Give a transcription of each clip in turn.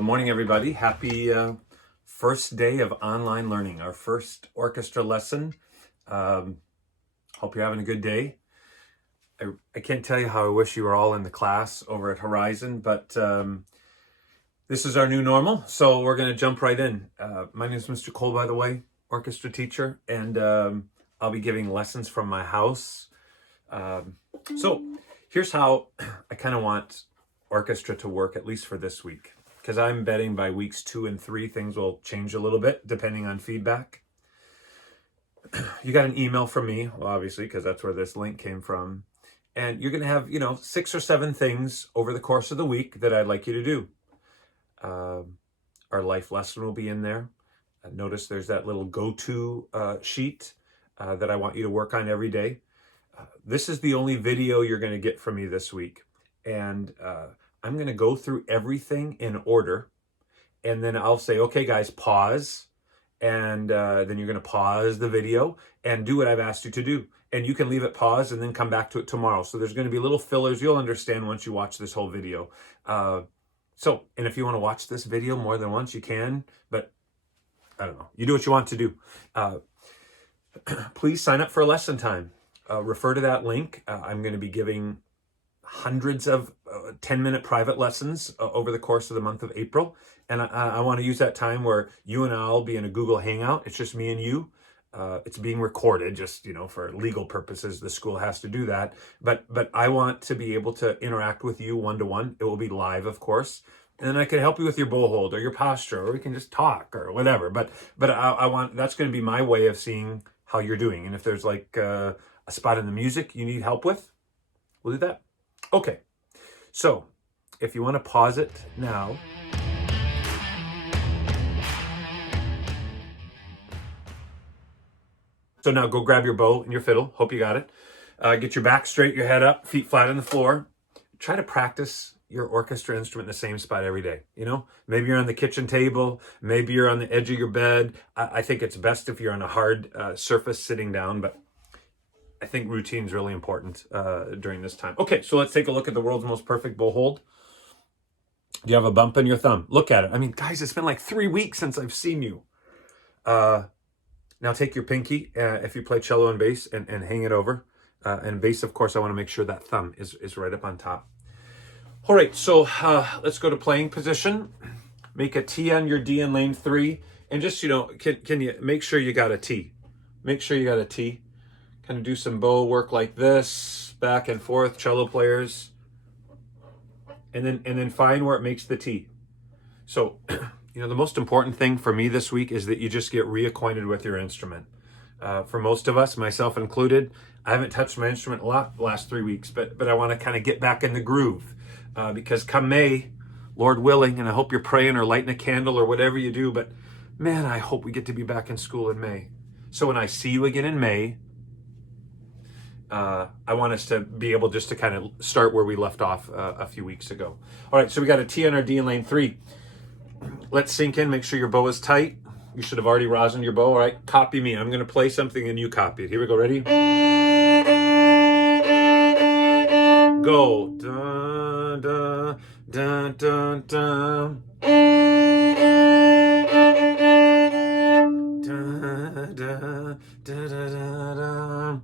Morning, everybody. Happy first day of online learning, our first orchestra lesson. Hope you're having a good day. I can't tell you how I wish you were all in the class over at Horizon, but this is our new normal, so we're going to jump right in. My name is Mr. Cole, by the way, orchestra teacher, and I'll be giving lessons from my house. So here's how I kind of want orchestra to work, at least for this week, because I'm betting by weeks 2 and 3 things will change a little bit depending on feedback. You got an email from me, well, obviously, because that's where this link came from, and you're going to have 6 or 7 things over the course of the week that I'd like you to do. Our life lesson will be in there. Notice there's that little go-to sheet that I want you to work on every day. This is the only video you're going to get from me this week, and I'm going to go through everything in order, and then I'll say, okay, guys, pause, and then you're going to pause the video and do what I've asked you to do. And you can leave it paused and then come back to it tomorrow. So there's going to be little fillers. You'll understand once you watch this whole video. And if you want to watch this video more than once, you can, but I don't know. You do what you want to do. Please sign up for a lesson time. Refer to that link. I'm going to be giving hundreds of 10-minute private lessons over the course of the month of April. And I want to use that time where you and I'll be in a Google Hangout. It's just me and you. It's being recorded, just, for legal purposes. The school has to do that. But I want to be able to interact with you one-to-one. It will be live, of course. And then I can help you with your bow hold or your posture, or we can just talk or whatever. But I want, that's going to be my way of seeing how you're doing. And if there's like a spot in the music you need help with, we'll do that. Okay, so if you want to pause it now. So now go grab your bow and your fiddle. Hope you got it. Get your back straight, your head up, feet flat on the floor. Try to practice your orchestra instrument in the same spot every day. Maybe you're on the kitchen table. Maybe you're on the edge of your bed. I think it's best if you're on a hard surface sitting down, but I think routine is really important during this time. Okay, so let's take a look at the world's most perfect bow hold. Do you have a bump in your thumb? Look at it. I mean, guys, it's been like 3 weeks since I've seen you. Now take your pinky, if you play cello and bass, and hang it over. And bass, of course, I want to make sure that thumb is right up on top. All right, so let's go to playing position. Make a T on your D in lane 3. And just, can you make sure you got a T? Make sure you got a T. Kind of do some bow work like this, back and forth, cello players. And then find where it makes the T. So, the most important thing for me this week is that you just get reacquainted with your instrument. For most of us, myself included, I haven't touched my instrument a lot the last 3 weeks, but I want to kind of get back in the groove. Because come May, Lord willing, and I hope you're praying or lighting a candle or whatever you do, but man, I hope we get to be back in school in May. So when I see you again in May, I want us to be able just to kind of start where we left off a few weeks ago. All right, so we got a T on our D in lane 3. Let's sink in, make sure your bow is tight. You should have already rosined your bow. All right, copy me. I'm going to play something and you copy it. Here we go, ready? Go. Dun, dun, dun, dun, dun. Dun, dun, dun, dun, dun.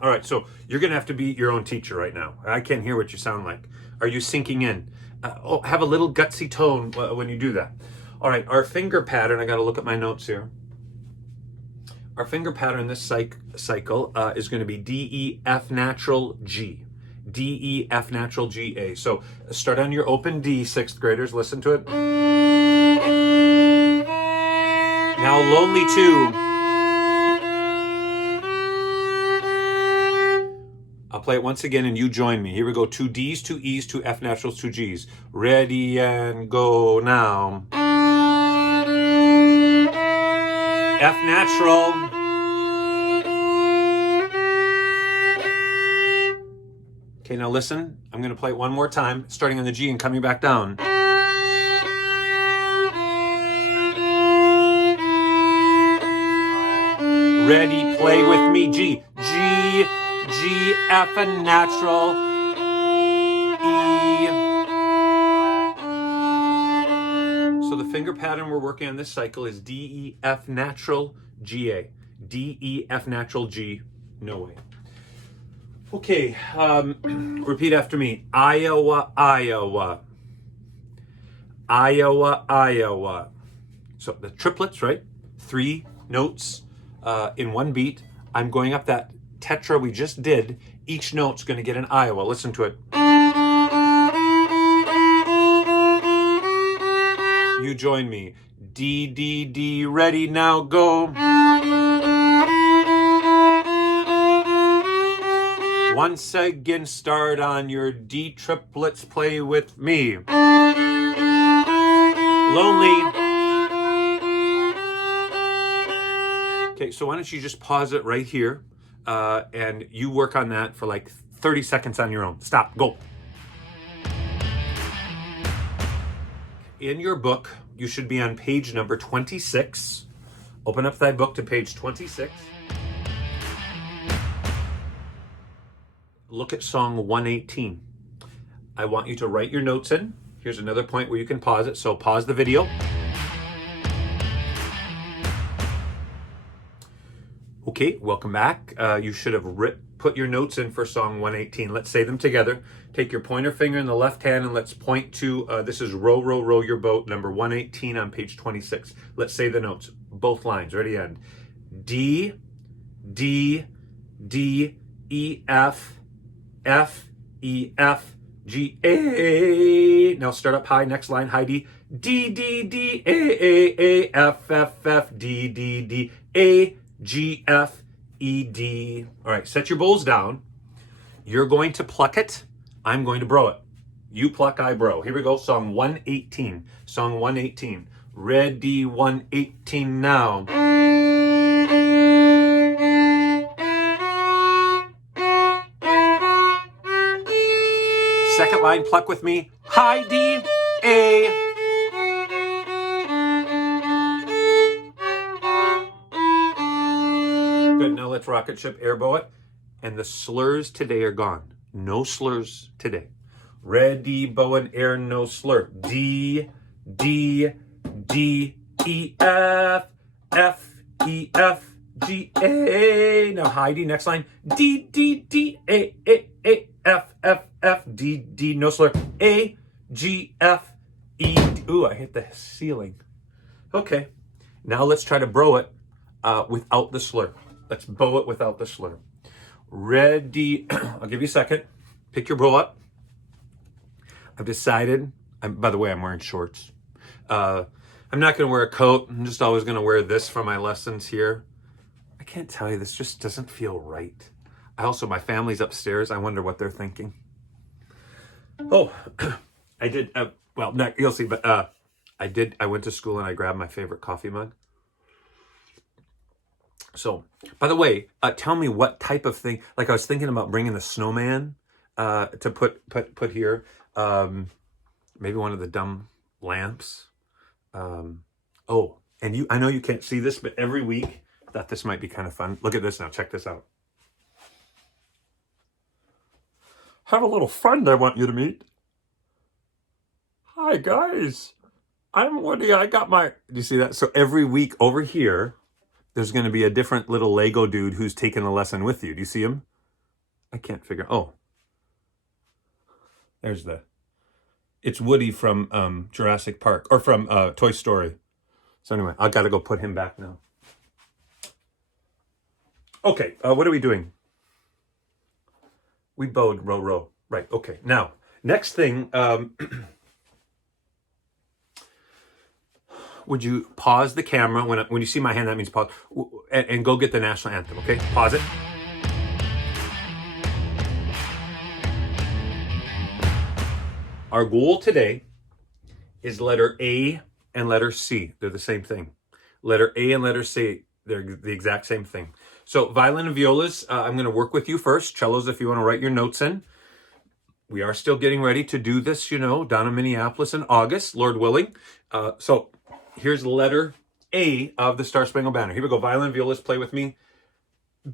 All right, so you're going to have to be your own teacher right now. I can't hear what you sound like. Are you sinking in? Have a little gutsy tone when you do that. All right, our finger pattern, I got to look at my notes here. Our finger pattern this cycle is going to be D, E, F natural, G. D, E, F natural, G, A. So start on your open D, 6th graders. Listen to it. Now lonely 2. I'll play it once again and you join me. Here we go. 2 Ds, 2 E's, 2 F naturals, 2 G's. Ready and go now. F natural. Okay, now listen. I'm going to play it one more time, starting on the G and coming back down. Ready, play with me. G, G, G, G, F natural, E. So the finger pattern we're working on this cycle is D, E, F natural, G, A. D, E, F natural, G, no way. Okay, repeat after me. Iowa, Iowa. Iowa, Iowa. So the triplets, right? 3 notes in one beat. I'm going up that tetra we just did. Each note's going to get an Iowa. Listen to it. You join me. D, D, D, ready, now go. Once again, start on your D triplets, play with me. Lonely. Okay, so why don't you just pause it right here and you work on that for like 30 seconds on your own. Stop, go. In your book, you should be on page number 26. Open up that book to page 26. Look at song 118. I want you to write your notes in. Here's another point where you can pause it. So pause the video. Okay, welcome back. You should have put your notes in for song 118. Let's say them together. Take your pointer finger in the left hand and let's point to, this is Row, Row, Row Your Boat, number 118 on page 26. Let's say the notes, both lines, ready, end. D, D, D, E, F, F, E, F, G, A. Now start up high, next line, high D. D, D, D, A, F, F, F, D, D, D, A, G, F, E, D. All right, set your bowls down. You're going to pluck it. I'm going to brow it. You pluck, I brow. Here we go, song 118. Song 118. Ready, 118 now. Second line, pluck with me. High D, A. Good, now let's rocket ship air bow it. And the slurs today are gone. No slurs today. Ready, bow and air, no slur. D, D, D, E, F, F, E, F, G, A. Now high D, next line. D, D, D, A, F, F, F, D, D, no slur. A, G, F, E, D. Ooh, I hit the ceiling. Okay, now let's try to brow it without the slur. Let's bow it without the slur. Ready, I'll give you a second. Pick your bow up. I've decided, by the way, I'm wearing shorts. I'm not gonna wear a coat. I'm just always gonna wear this for my lessons here. I can't tell you, this just doesn't feel right. My family's upstairs. I wonder what they're thinking. Oh, I did, well, no, you'll see, but I went to school and I grabbed my favorite coffee mug. So, by the way, tell me what type of thing, like I was thinking about bringing the snowman to put here. Maybe one of the dumb lamps. Oh, and I know you can't see this, but every week, I thought this might be kind of fun. Look at this now, check this out. Have a little friend I want you to meet. Hi guys, I'm Woody, I got my, do you see that? So every week over here, there's going to be a different little Lego dude who's taking a lesson with you. Do you see him? I can't figure, oh. There's it's Woody from Jurassic Park, or from Toy Story. So anyway, I gotta go put him back now. Okay, what are we doing? We bowed row, row. Right, okay. Now, next thing, would you pause the camera when you see my hand? That means pause, and go get the national anthem. Okay, pause it. Our goal today is letter A and letter C. They're the same thing. Letter A and letter C, they're the exact same thing. So violin and violas, I'm going to work with you first. Cellos, if you want to write your notes in. We are still getting ready to do this, down in Minneapolis in August, Lord willing. So here's letter A of the Star-Spangled Banner. Here we go. Violin, violas, play with me.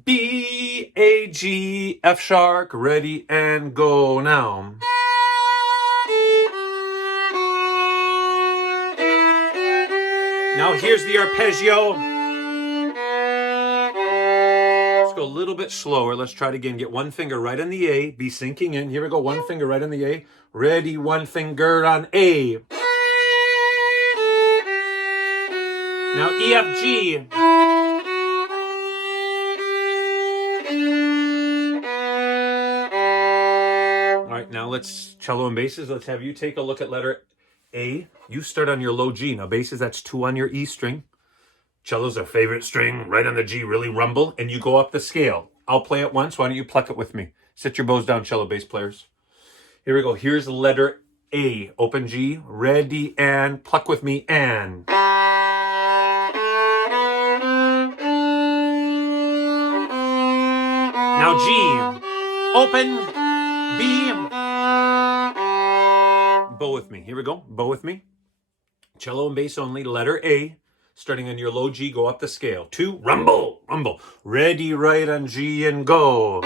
B, A, G, F sharp, ready and go now. Now here's the arpeggio. Let's go a little bit slower. Let's try it again. Get one finger right on the A. Be sinking in. Here we go. One finger right on the A. Ready, one finger on A. Now E, F, G. All right, now let's cello and basses. Let's have you take a look at letter A. You start on your low G. Now basses, that's 2 on your E string. Cello's our favorite string, right on the G, really rumble, and you go up the scale. I'll play it once. Why don't you pluck it with me? Sit your bows down, cello bass players. Here we go. Here's letter A. Open G. Ready and pluck with me and. Now G. Open B. Bow with me. Here we go. Bow with me. Cello and bass only. Letter A. Starting on your low G, go up the scale. 2, rumble, rumble. Ready, right on G and go.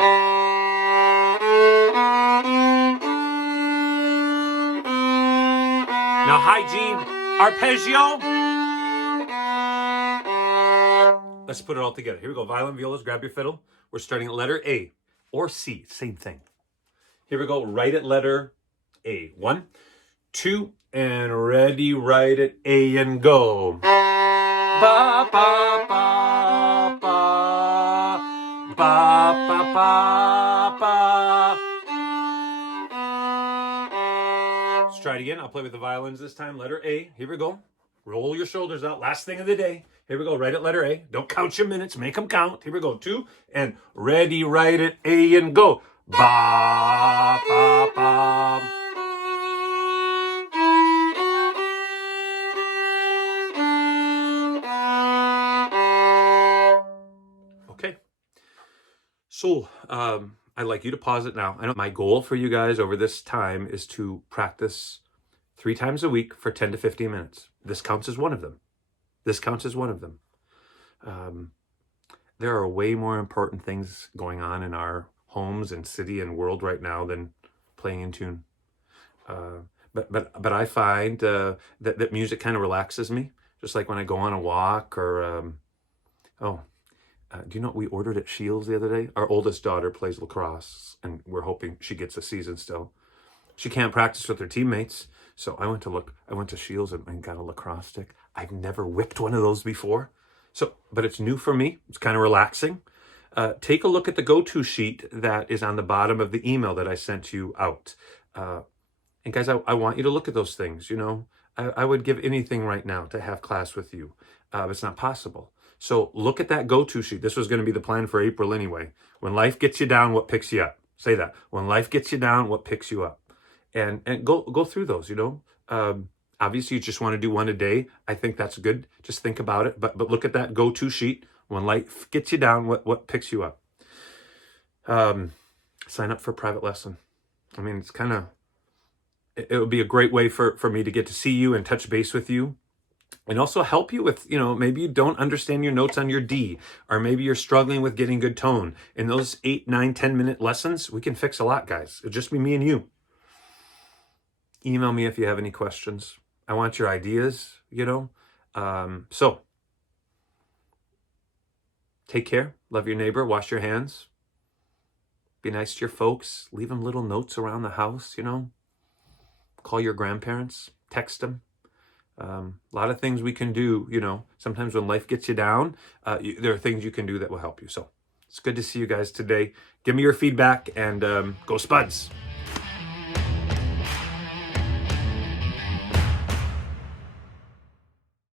Now high G, arpeggio. Let's put it all together. Here we go. Violin, violas, grab your fiddle. We're starting at letter A or C, same thing. Here we go, right at letter A. 1, 2, and ready, right at A and go. Ba, ba, ba, ba, ba, ba, ba, ba. Let's try it again. I'll play with the violins this time. Letter A. Here we go. Roll your shoulders out. Last thing of the day. Here we go. Right at letter A. Don't count your minutes. Make them count. Here we go. 2, and ready, right at A and go. Ba, ba, ba. Okay. So, I'd like you to pause it now. I know my goal for you guys over this time is to practice 3 times a week for 10 to 15 minutes. This counts as one of them. This counts as one of them. There are way more important things going on in our homes and city and world right now than playing in tune. But I find that music kind of relaxes me, just like when I go on a walk or do you know what we ordered at Shields the other day? Our oldest daughter plays lacrosse, and we're hoping she gets a season still. She can't practice with her teammates, so I went to Shields and got a lacrosse stick. I've never whipped one of those before, but it's new for me. It's kind of relaxing. Take a look at the go-to sheet that is on the bottom of the email that I sent you out. And guys, I want you to look at those things. You know, I would give anything right now to have class with you. It's not possible. So look at that go-to sheet. This was going to be the plan for April anyway. When life gets you down, what picks you up? Say that. When life gets you down, what picks you up? And go through those, you know. Obviously, you just want to do one a day. I think that's good. Just think about it. But look at that go-to sheet. When life gets you down, what picks you up? Sign up for a private lesson. I mean, it's kind of, it would be a great way for me to get to see you and touch base with you. And also help you with, you know, maybe you don't understand your notes on your D, or maybe you're struggling with getting good tone. In those 8, 9, 10-minute lessons, we can fix a lot, guys. It'll just be me and you. Email me if you have any questions. I want your ideas, you know. So, take care. Love your neighbor. Wash your hands. Be nice to your folks. Leave them little notes around the house, you know. Call your grandparents. Text them. A lot of things we can do, you know. Sometimes when life gets you down, there are things you can do that will help you. So, it's good to see you guys today. Give me your feedback and go Spuds.